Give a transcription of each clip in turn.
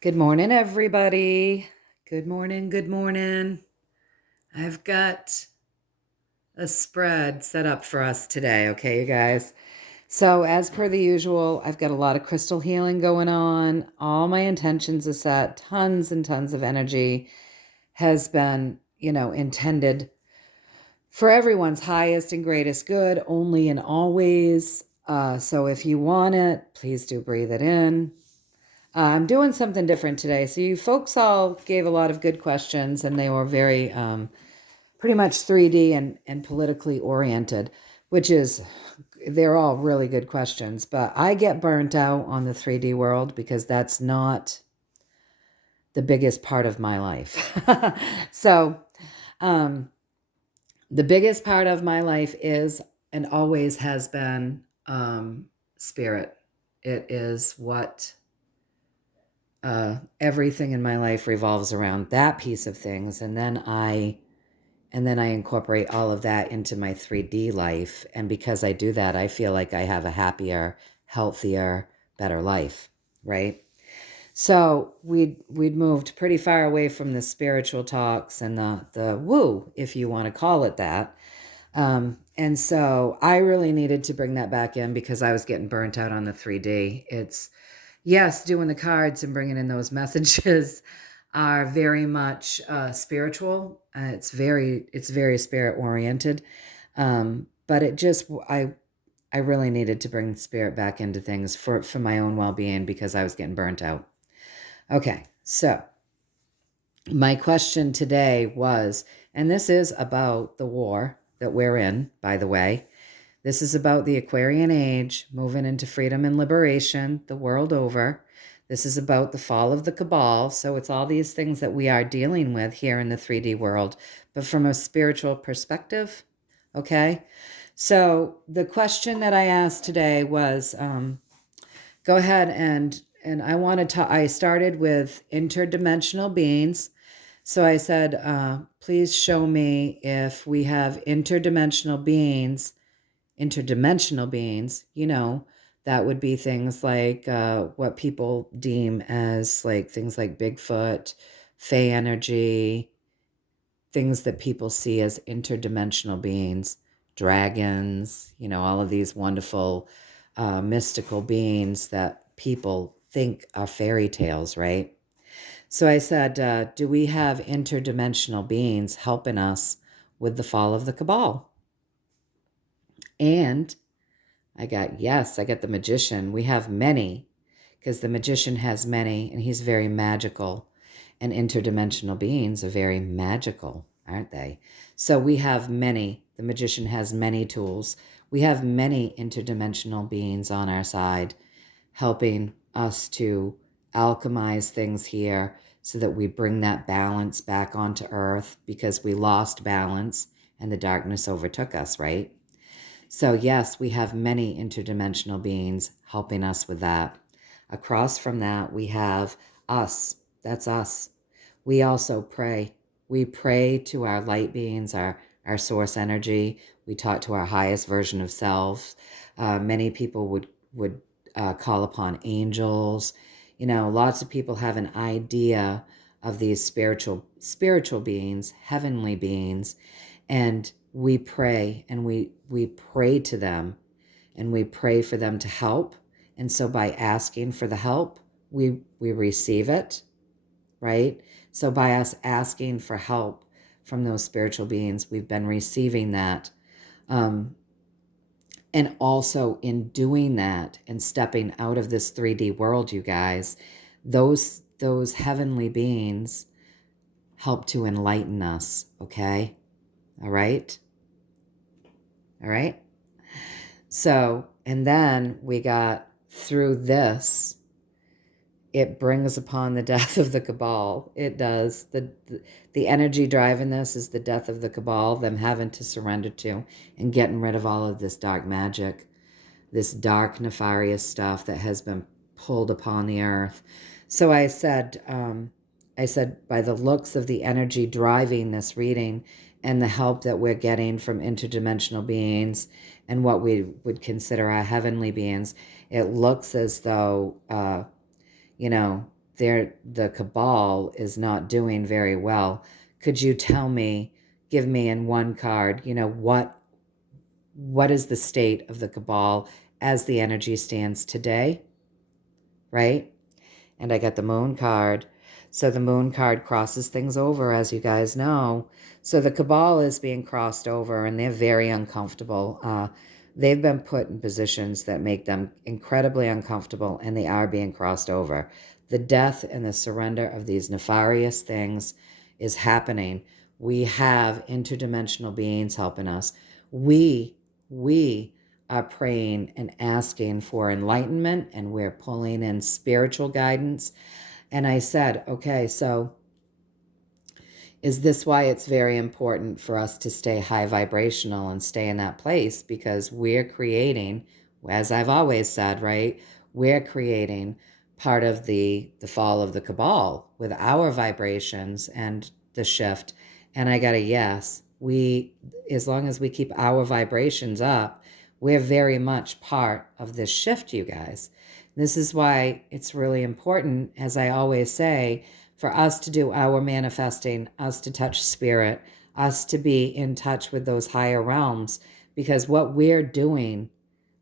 Good morning, everybody. Good morning, good morning. I've got a spread set up for us today, okay, you guys? So, as per the usual, I've got a lot of crystal healing going on. All my intentions are set. Tons and tons of energy has been, intended for everyone's highest and greatest good, only and always. So, if you want it, please do breathe it in. I'm doing something different today. So you folks all gave a lot of good questions, and they were very pretty much 3D and politically oriented, which is, they're all really good questions. But I get burnt out on the 3D world because that's not the biggest part of my life. So the biggest part of my life is and always has been spirit. It is what everything in my life revolves around that piece of things, and then I incorporate all of that into my 3D life. And because I do that, I feel like I have a happier, healthier, better life, right? So we'd moved pretty far away from the spiritual talks and the woo, if you want to call it that. And so I really needed to bring that back in because I was getting burnt out on the 3D. It's yes, doing the cards and bringing in those messages are very much spiritual. It's very spirit oriented. But I really needed to bring spirit back into things for my own well being because I was getting burnt out. Okay, so my question today was, and this is about the war that we're in, by the way. This is about the Aquarian age, moving into freedom and liberation the world over. This is about the fall of the Cabal. So it's all these things that we are dealing with here in the 3D world, but from a spiritual perspective. Okay. So the question that I asked today was, go ahead and I started with interdimensional beings. So I said, please show me if we have interdimensional beings, that would be things like what people deem as like things like Bigfoot, Fey energy, things that people see as interdimensional beings, dragons, all of these wonderful mystical beings that people think are fairy tales, right? So I said, do we have interdimensional beings helping us with the fall of the Cabal? And I got the magician. We have many because the magician has many and he's very magical. And interdimensional beings are very magical, aren't they? So we have many. The magician has many tools. We have many interdimensional beings on our side helping us to alchemize things here so that we bring that balance back onto earth because we lost balance and the darkness overtook us, right? So, yes, we have many interdimensional beings helping us with that. Across from that, we have us. That's us. We also pray. We pray to our light beings, our source energy. We talk to our highest version of self. Many people would call upon angels. Lots of people have an idea of these spiritual beings, heavenly beings, and we pray and we pray to them and we pray for them to help. And so by asking for the help, we receive it, right? So by us asking for help from those spiritual beings, we've been receiving that. And also in doing that and stepping out of this 3D world, you guys, those heavenly beings help to enlighten us, okay? All right? All right? So, and then we got through this, it brings upon the death of the Cabal. It does. The energy driving this is the death of the Cabal, them having to surrender to and getting rid of all of this dark magic, this dark, nefarious stuff that has been pulled upon the earth. So I said, by the looks of the energy driving this reading and the help that we're getting from interdimensional beings and what we would consider our heavenly beings, it looks as though, the Cabal is not doing very well. Could you tell me, give me in one card, what is the state of the Cabal as the energy stands today, right? And I got the Moon card. So the Moon card crosses things over, as you guys know. So the Cabal is being crossed over, and they're very uncomfortable. They've been put in positions that make them incredibly uncomfortable, and they are being crossed over. The death and the surrender of these nefarious things is happening. We have interdimensional beings helping us. We are praying and asking for enlightenment, and we're pulling in spiritual guidance. And I said, okay, so is this why it's very important for us to stay high vibrational and stay in that place? Because we're creating, as I've always said, right? We're creating part of the fall of the Cabal with our vibrations and the shift. And I got a yes. As long as we keep our vibrations up, we're very much part of this shift, you guys. This is why it's really important, as I always say, for us to do our manifesting, us to touch spirit, us to be in touch with those higher realms, because what we're doing,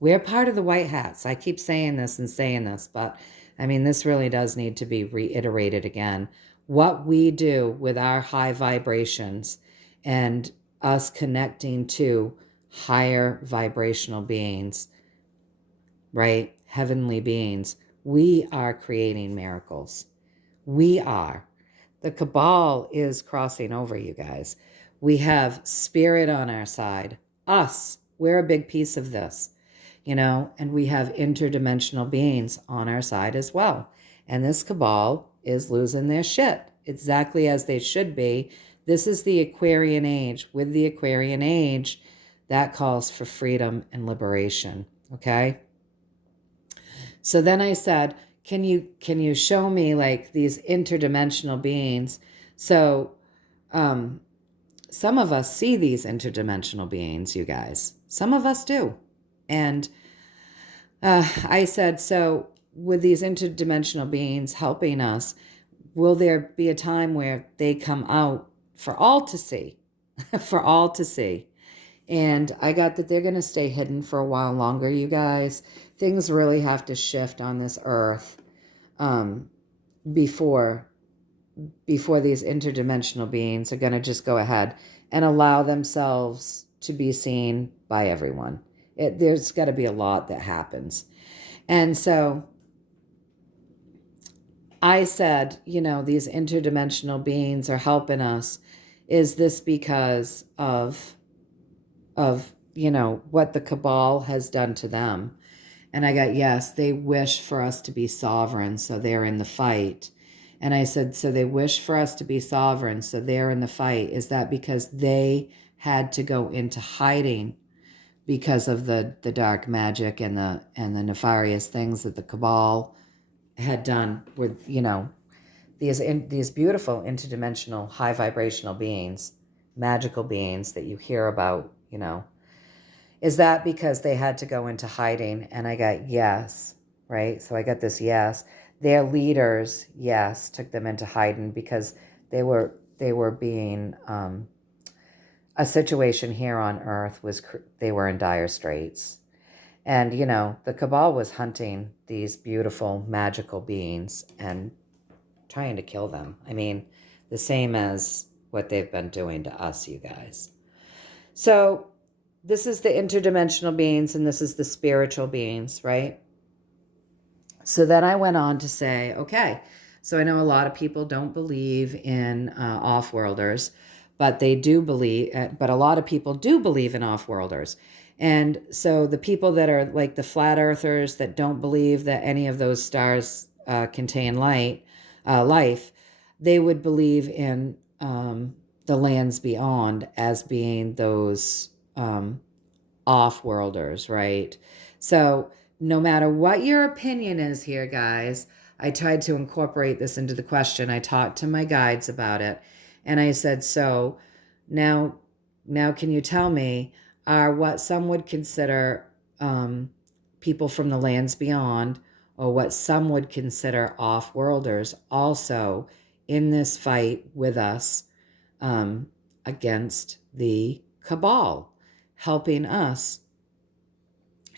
we're part of the white hats. I keep saying this, but I mean, this really does need to be reiterated again. What we do with our high vibrations and us connecting to higher vibrational beings, right? Heavenly beings, we are creating miracles. We are. The Cabal is crossing over, you guys. We have spirit on our side. Us, we're a big piece of this, and we have interdimensional beings on our side as well. And this Cabal is losing their shit, exactly as they should be. This is the Aquarian age. With the Aquarian age, that calls for freedom and liberation, okay? So then I said, can you show me like these interdimensional beings? So some of us see these interdimensional beings, you guys. Some of us do. And I said, so with these interdimensional beings helping us, will there be a time where they come out for all to see? For all to see. And I got that they're going to stay hidden for a while longer, you guys. Things really have to shift on this earth before these interdimensional beings are going to just go ahead and allow themselves to be seen by everyone. There's got to be a lot that happens. And so I said, these interdimensional beings are helping us. Is this because of what the Cabal has done to them? And I got, yes, they wish for us to be sovereign, so they're in the fight. And I said, so they wish for us to be sovereign, so they're in the fight. Is that because they had to go into hiding because of the dark magic and the nefarious things that the Cabal had done with, these beautiful interdimensional high vibrational beings, magical beings that you hear about, Is that because they had to go into hiding? And I got yes, right? So I got this yes. Their leaders, yes, took them into hiding because they were being a situation here on Earth they were in dire straits. And, the Cabal was hunting these beautiful magical beings and trying to kill them. I mean, the same as what they've been doing to us, you guys. So this is the interdimensional beings and this is the spiritual beings, right? So then I went on to say, okay, so I know a lot of people don't believe in off-worlders, but a lot of people do believe in off-worlders. And so the people that are like the flat earthers that don't believe that any of those stars contain life, they would believe in the lands beyond as being those off-worlders, right? So no matter what your opinion is here, guys, I tried to incorporate this into the question. I talked to my guides about it, and I said, so now can you tell me, are what some would consider people from the lands beyond or what some would consider off-worlders, also in this fight with us against the Cabal, helping us.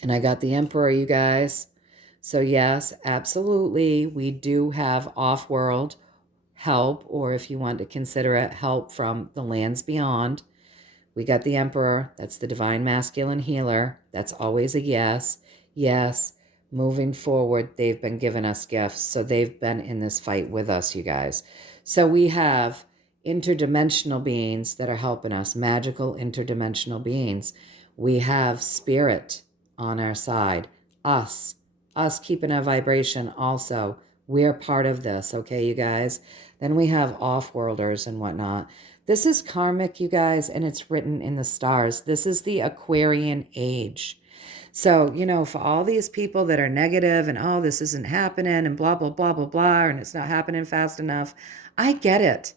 And I got the Emperor, you guys. So yes, absolutely, we do have off-world help, or if you want to consider it, help from the lands beyond. We got the Emperor. That's the divine masculine healer. That's always a yes. Yes. Moving forward, they've been giving us gifts. So they've been in this fight with us, you guys. So we have interdimensional beings that are helping us, magical interdimensional beings. We have spirit on our side, us keeping our vibration also. We're part of this, okay, you guys? Then we have off-worlders and whatnot. This is karmic, you guys, and it's written in the stars. This is the Aquarian age. So, for all these people that are negative and, oh, this isn't happening and blah, blah, blah, blah, blah, and it's not happening fast enough, I get it.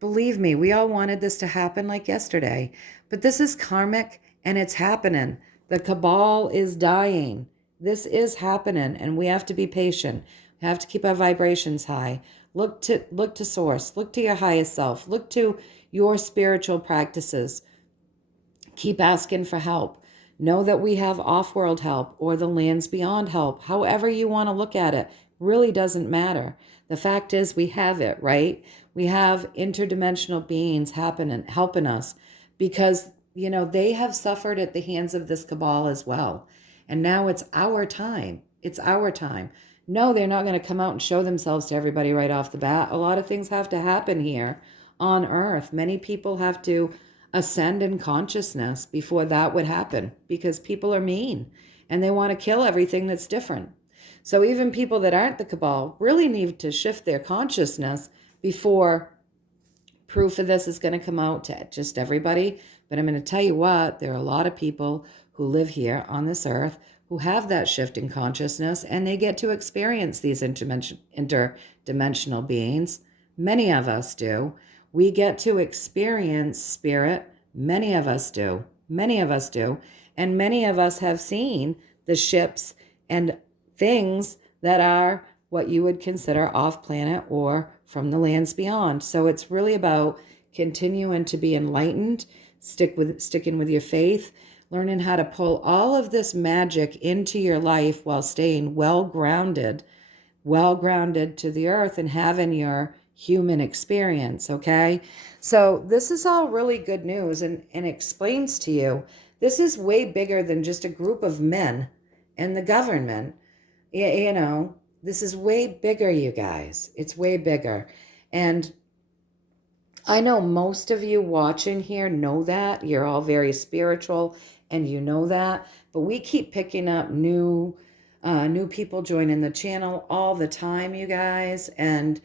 Believe me, we all wanted this to happen like yesterday. But this is karmic and it's happening. The Cabal is dying. This is happening, and we have to be patient. We have to keep our vibrations high. Look to source. Look to your highest self. Look to your spiritual practices. Keep asking for help. Know that we have off-world help or the lands beyond help. However you want to look at it, really doesn't matter. The fact is we have it, right? We have interdimensional beings helping us because, they have suffered at the hands of this Cabal as well. And now it's our time. It's our time. No, they're not going to come out and show themselves to everybody right off the bat. A lot of things have to happen here on Earth. Many people have to ascend in consciousness before that would happen because people are mean and they want to kill everything that's different. So even people that aren't the Cabal really need to shift their consciousness before proof of this is going to come out to just everybody. But I'm going to tell you what, there are a lot of people who live here on this earth who have that shift in consciousness, and they get to experience these interdimensional beings. Many of us do. We get to experience spirit. Many of us do. Many of us do. And many of us have seen the ships and things that are what you would consider off planet or from the lands beyond. So it's really about continuing to be enlightened, sticking with your faith, learning how to pull all of this magic into your life while staying well grounded to the earth and having your human experience, okay? So this is all really good news and explains to you this is way bigger than just a group of men and the government. This is way bigger, you guys. It's way bigger. And I know most of you watching here know that. You're all very spiritual and you know that. But we keep picking up new people joining the channel all the time, you guys. And,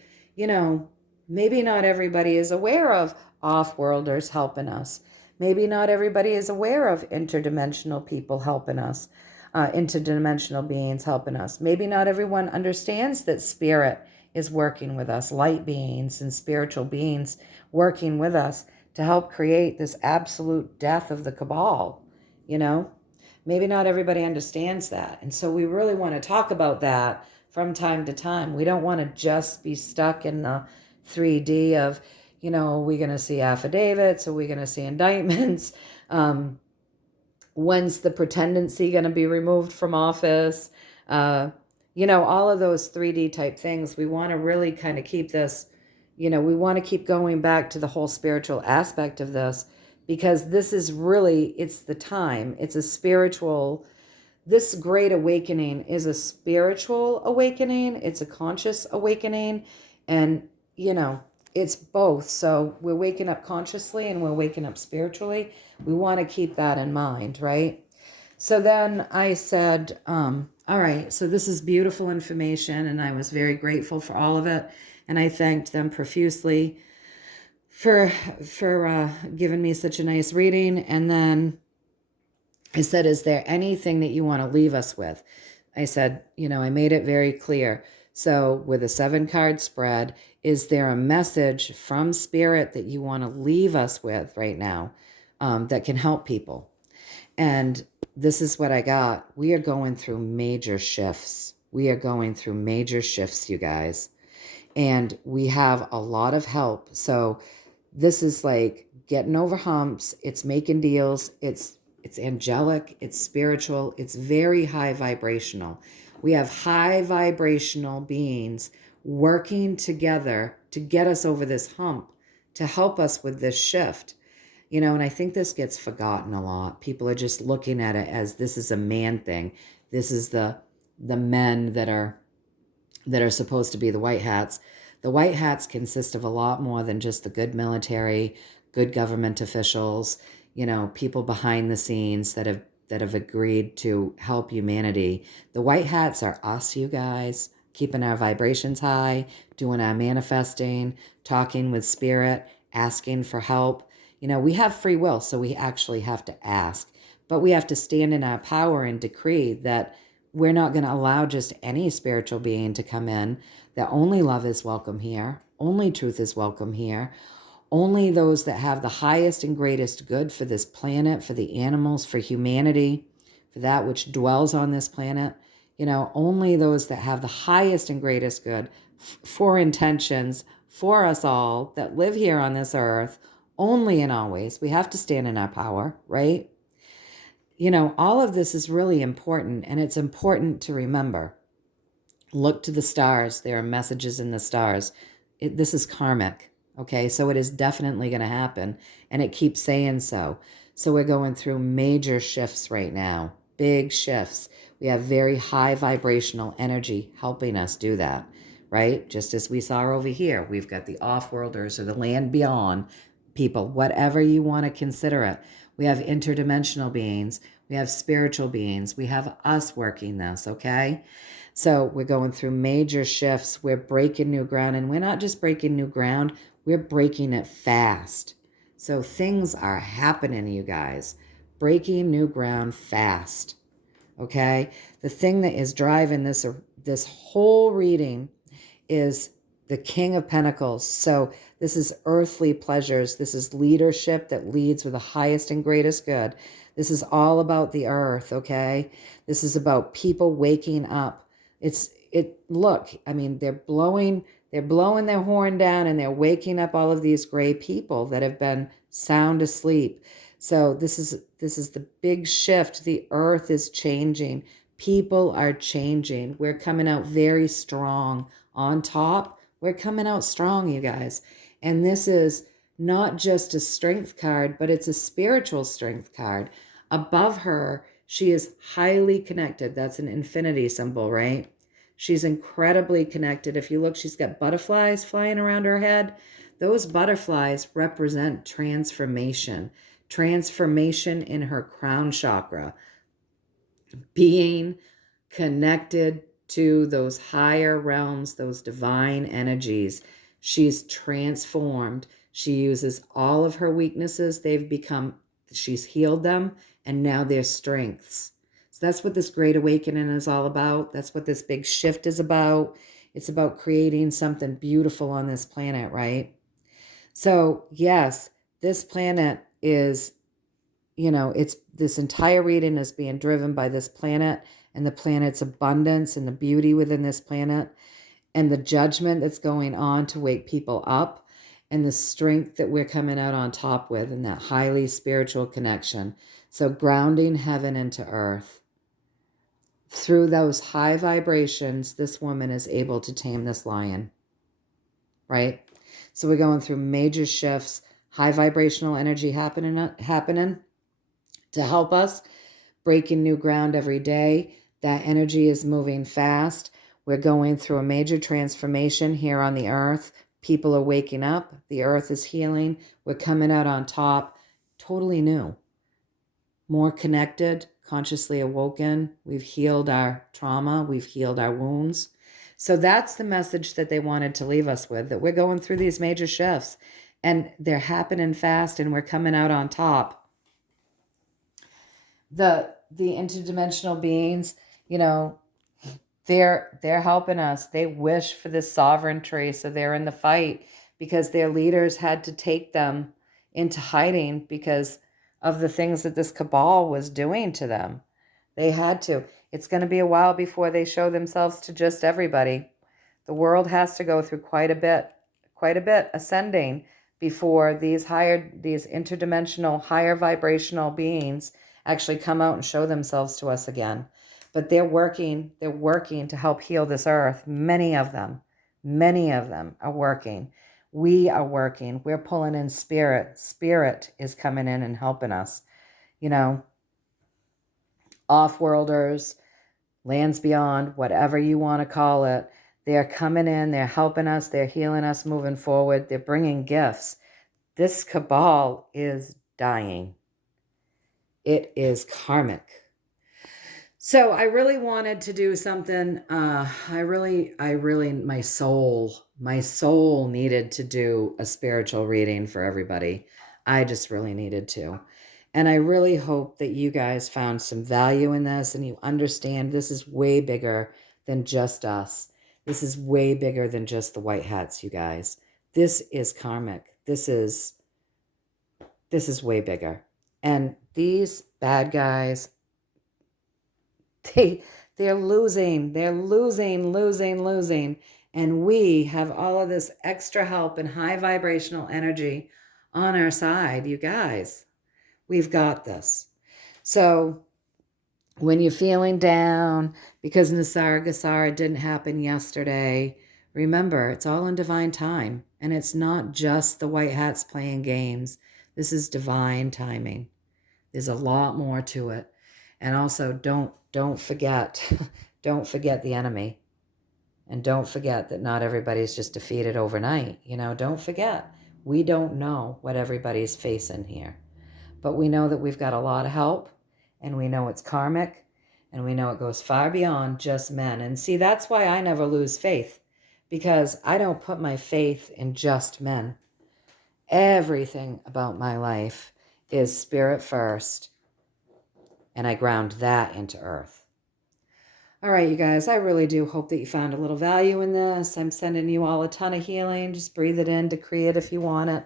maybe not everybody is aware of off-worlders helping us. Maybe not everybody is aware of interdimensional people helping us. Interdimensional beings helping us. Maybe not everyone understands that spirit is working with us, light beings and spiritual beings working with us to help create this absolute death of the Cabal, Maybe not everybody understands that. And so we really want to talk about that from time to time. We don't want to just be stuck in the 3D of, are we going to see affidavits? Are we going to see indictments? When's the pretendency going to be removed from office? All of those 3D type things. We want to really kind of keep this, we want to keep going back to the whole spiritual aspect of this, because this is really, it's the time. It's a spiritual, this great awakening is a spiritual awakening. It's a conscious awakening. And, it's both. So we're waking up consciously and we're waking up spiritually. We want to keep that in mind, right? So then I said, all right, so this is beautiful information, and I was very grateful for all of it. And I thanked them profusely for giving me such a nice reading. And then I said, is there anything that you want to leave us with? I said, I made it very clear. So with a 7-card spread, is there a message from Spirit that you want to leave us with right now that can help people? And this is what I got. We are going through major shifts. We are going through major shifts, you guys. And we have a lot of help. So this is like getting over humps. It's making deals. It's angelic. It's spiritual. It's very high vibrational. We have high vibrational beings working together to get us over this hump, to help us with this shift. And I think this gets forgotten a lot. People are just looking at it as this is a man thing. This is the men that are supposed to be the white hats. The white hats consist of a lot more than just the good military, good government officials, people behind the scenes that have agreed to help humanity. The white hats are us, you guys, keeping our vibrations high, doing our manifesting, talking with spirit, asking for help. We have free will, so we actually have to ask, but we have to stand in our power and decree that we're not going to allow just any spiritual being to come in, that only love is welcome here, only truth is welcome here, only those that have the highest and greatest good for this planet, for the animals, for humanity, for that which dwells on this planet, only those that have the highest and greatest good for intentions for us all that live here on this earth, only and always. We have to stand in our power, right? All of this is really important, and it's important to remember. Look to the stars. There are messages in the stars. This is karmic, okay? So it is definitely going to happen, and it keeps saying so. So we're going through major shifts right now, big shifts. We have very high vibrational energy helping us do that, right? Just as we saw over here, we've got the off-worlders or the land beyond people, whatever you want to consider it. We have interdimensional beings. We have spiritual beings. We have us working this, okay? So we're going through major shifts. We're breaking new ground. And we're not just breaking new ground. We're breaking it fast. So things are happening, you guys. Breaking new ground fast, okay? The thing that is driving this whole reading is the King of Pentacles. So this is earthly pleasures. This is leadership that leads with the highest and greatest good. This is all about the earth, okay? This is about people waking up. Look, I mean, they're blowing their horn down, and they're waking up all of these gray people that have been sound asleep. So this is the big shift. The earth is changing. People are changing. We're coming out very strong on top. We're coming out strong, you guys. And this is not just a strength card, but it's a spiritual strength card. Above her, she is highly connected. That's an infinity symbol, right? She's incredibly connected. If you look, she's got butterflies flying around her head. Those butterflies represent transformation. Transformation in her crown chakra. Being connected to those higher realms, those divine energies. She's transformed. She uses all of her weaknesses. She's healed them, and now they're strengths. So that's what this Great Awakening is all about. That's what this big shift is about. It's about creating something beautiful on this planet, right? So yes, this planet is, this entire reading is being driven by this planet and the planet's abundance and the beauty within this planet and the judgment that's going on to wake people up and the strength that we're coming out on top with and that highly spiritual connection. So grounding heaven into earth. Through those high vibrations, this woman is able to tame this lion, right? So we're going through major shifts, high vibrational energy happening to help us, breaking new ground every day. That energy is moving fast. We're going through a major transformation here on the earth. People are waking up. The earth is healing. We're coming out on top, totally new. More connected, consciously awoken. We've healed our trauma. We've healed our wounds. So that's the message that they wanted to leave us with, that we're going through these major shifts and they're happening fast and we're coming out on top. The interdimensional beings, they're helping us. They wish for this sovereignty, so they're in the fight because their leaders had to take them into hiding because of the things that this cabal was doing to them. They had to. It's going to be a while before they show themselves to just everybody. The world has to go through quite a bit ascending before these interdimensional, higher vibrational beings actually come out and show themselves to us again. But they're working to help heal this earth. Many of them are working. We are working. We're pulling in spirit. Spirit is coming in and helping us. Off-worlders, lands beyond, whatever you want to call it. They're coming in, they're helping us, they're healing us, moving forward. They're bringing gifts. This cabal is dying. It is karmic. So I really wanted to do something. My soul needed to do a spiritual reading for everybody. I just really needed to. And I really hope that you guys found some value in this and you understand this is way bigger than just us. This is way bigger than just the white hats, you guys. This is karmic. This is way bigger. And these bad guys, they're losing. They're losing. And we have all of this extra help and high vibrational energy on our side, you guys. We've got this. So when you're feeling down because Nisargasara didn't happen yesterday, remember, it's all in divine time. And it's not just the white hats playing games. This is divine timing. There's a lot more to it. And also, don't forget, don't forget the enemy. And don't forget that not everybody's just defeated overnight. Don't forget. We don't know what everybody's facing here. But we know that we've got a lot of help, and we know it's karmic, and we know it goes far beyond just men. And see, that's why I never lose faith, because I don't put my faith in just men. Everything about my life is spirit first, and I ground that into earth. All right, you guys, I really do hope that you found a little value in this. I'm sending you all a ton of healing. Just breathe it in, decree it if you want it.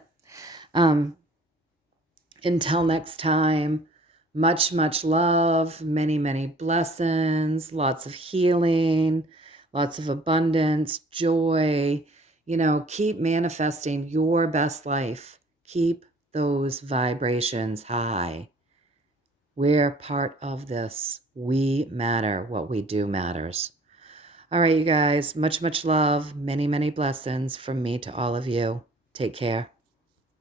Until next time, much, much love, many, many blessings, lots of healing, lots of abundance, joy. Keep manifesting your best life. Keep those vibrations high. We're part of this. We matter. What we do matters. All right, you guys, much, much love, many, many blessings from me to all of you. Take care.